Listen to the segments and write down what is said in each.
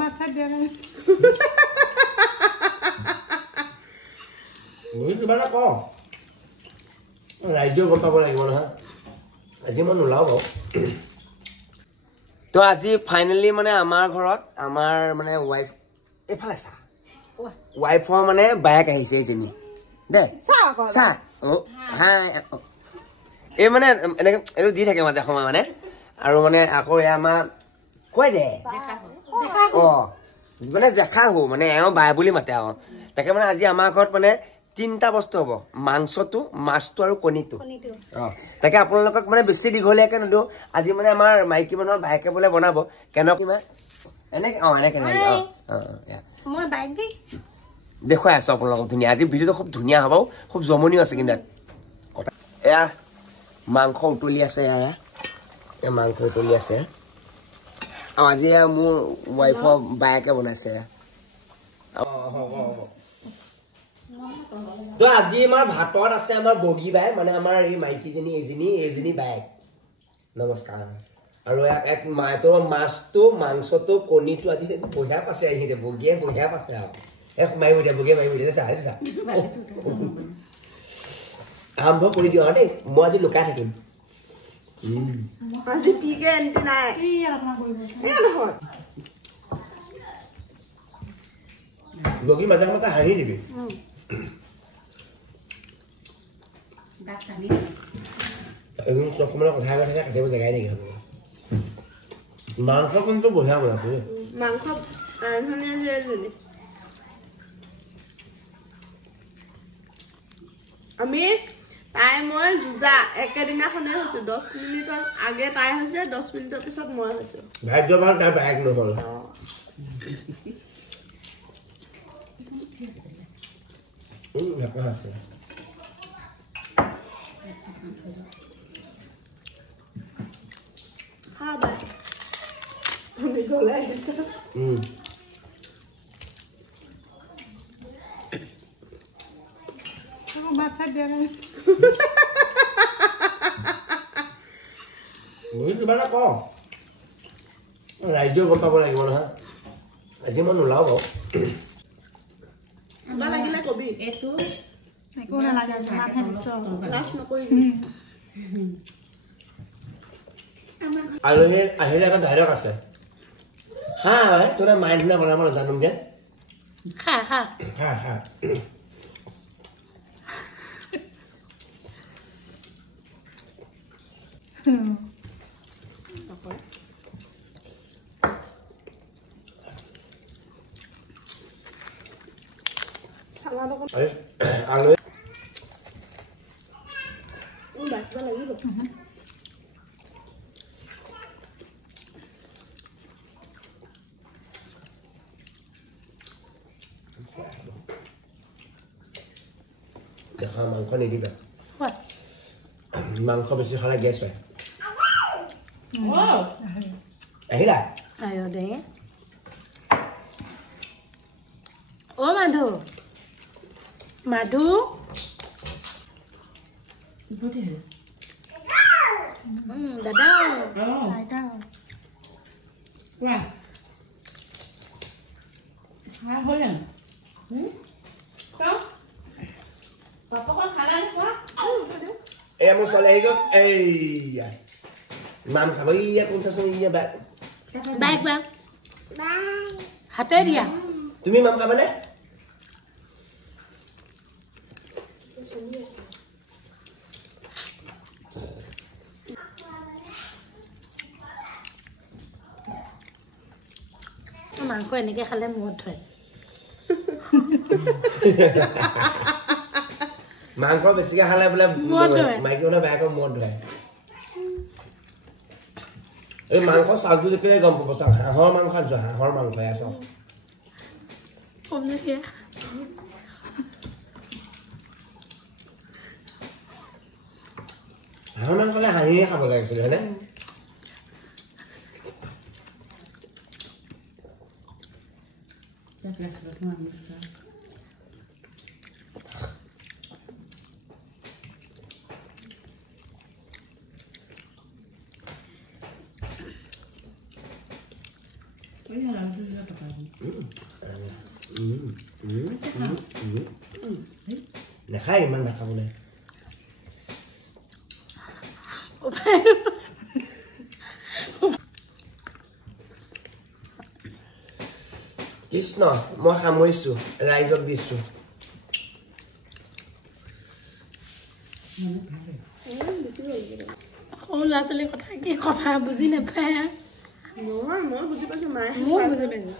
বাচ্চা দিয়া নাই মই কিবা এটা কওঁ ৰাজ্য গম পাব লাগিব নহয় আজি মই নোলাও বাৰু তো আজি ফাইনেলি মানে আমাৰ ঘৰত আমাৰ মানে ৱাইফ এফালে চা ৱাইফৰ মানে বায়েক আহিছে এইজনী দে চা হাই এই মানে এনেকে এইটো দি থাকে মাজে সময় মানে আৰু মানে আকৌ এয়া আমাৰ কৈ দে অ মানে জেখা হো মানে এওঁ বাই বুলি মাতে আৰু তাকে মানে আজি আমাৰ ঘৰত মানে 3টা বস্তু হ'ব মাংসটো মাছটো আৰু কণীটো অ তাকে আপোনালোকক মানে বেছি দীঘলীয়াকে নিদিওঁ আজি মানে আমাৰ মাইকী মানুহৰ বায়েকে বোলে বনাব কেনেকৈ কিমান এনেকে এনেকে মই বাইক দি দেখুৱাই আছো আপোনালোকক ধুনীয়া আজি ভিডিঅ'টো খুব ধুনীয়া হ'ব খুব জমনিও আছে কিন্তু এয়া মাংস উতলি আছে এয়া মাংস উতলি আছে আজি মোৰ ৱাইফৰ বায়েকে বনাইছে তো আজি আমাৰ ভাতত আছে আমাৰ বগী বাই মানে আমাৰ এই মাইকীজনী এইজনী বায়েক নমস্কাৰ আৰু এক মাছটো মাংসটো কণীটো আজি বঢ়িয়া পাছে আহিছে বগীয়ে বঢ়িয়া পাছে আৰু মাৰিব দিয়া বগীয়ে মাৰিব দিয়া চা আৰম্ভ কৰি দিওঁ আৰু দেই মই আজি লুকাই থাকিম আজি পিকে এন্টি নাই নহয় বগী মাজে সময়ে হাঁহি দিবি অকমান কথা কৈ থাকে কাটিব জেগাই নেকি হ'ব মাংস কিন্তু বঢ়িয়া বনাইছে মাংস ৰান্ধনীয়ে যে এজনী আমি তাই মই যুঁজা একেদিনাখনে হৈছো 10 মিনিটৰ আগে তাই হৈছে 10 মিনিটৰ পিছত মই হৈছো ভাগ্য ভাল তাই বাইক নহল বাচ্চা দিয়া নাই মই কিবা এটা কওঁ ৰাজ্য গম পাব লাগিব নহয় আজি মই নোলাও বাৰু কিবা লাগিলে কবি এইটো একো নালাগে মাথা দিছ লাজ নকৰিবি আলহী আহিলে এটা ডাইলগ আছে হা তোৰে মায়ে ধুনীয়া বনাব নাজানোগে খা খা হা হা আলহী দেখা মাংস নিদিবা মাংস বেছি খালে গেছ হয় আহিলা আয়ো দে অ মাধু মাধু দাদা আইতা কোৱা হা হলে পাপা খালা কোৱা এই মোৰ ছোৱালী আহি গ'ল এইয়া মাম খাব ইয়া কোন চাচোন ইয়া বাইক বা হাতে দিয়া তুমি মাম খাবানে মাংস এনেকে খালে মূৰত ধৰে মাংস বেছিকে খালে বোলে মাইকী মানুহ বেয়াকৈ মূৰত ধৰে এই মাংস চাউলটো দেখিলে গম পাব চাওক হাঁহৰ মাংস আনিছো হাঁহৰ মাংস চাওক হাঁহৰ মাংস হ'লে হাঁহিয়ে খাব লাগিছিলে হয়নে নাখায় ইমান নাখাবলৈ কৃষ্ণ মই সামৰিছো ৰাইজক দিছো সৰু ল'ৰা ছোৱালীৰ কথা কি কথা বুজি নাপায় মই বুজি পাইছো মায়ে মোৰ বুজি পাইছো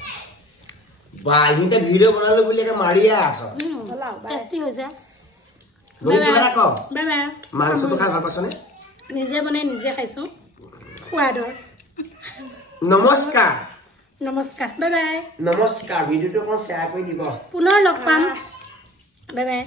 বা ইহঁতে ভিডিঅ' বনালো বুলি একে মাৰিয়ে আছ টেষ্টি হৈছে লৈ কিবা এটা কওঁ বাই বাই মাংসটো খাই ভাল পাইছনে নিজে বনাই নিজে খাইছো সোৱাদৰ নমস্কাৰ নমস্কাৰ বাই বাই নমস্কাৰ ভিডিঅ'টো অকণ শ্বেয়াৰ কৰি দিব পুনৰ লগ পাম বাই বাই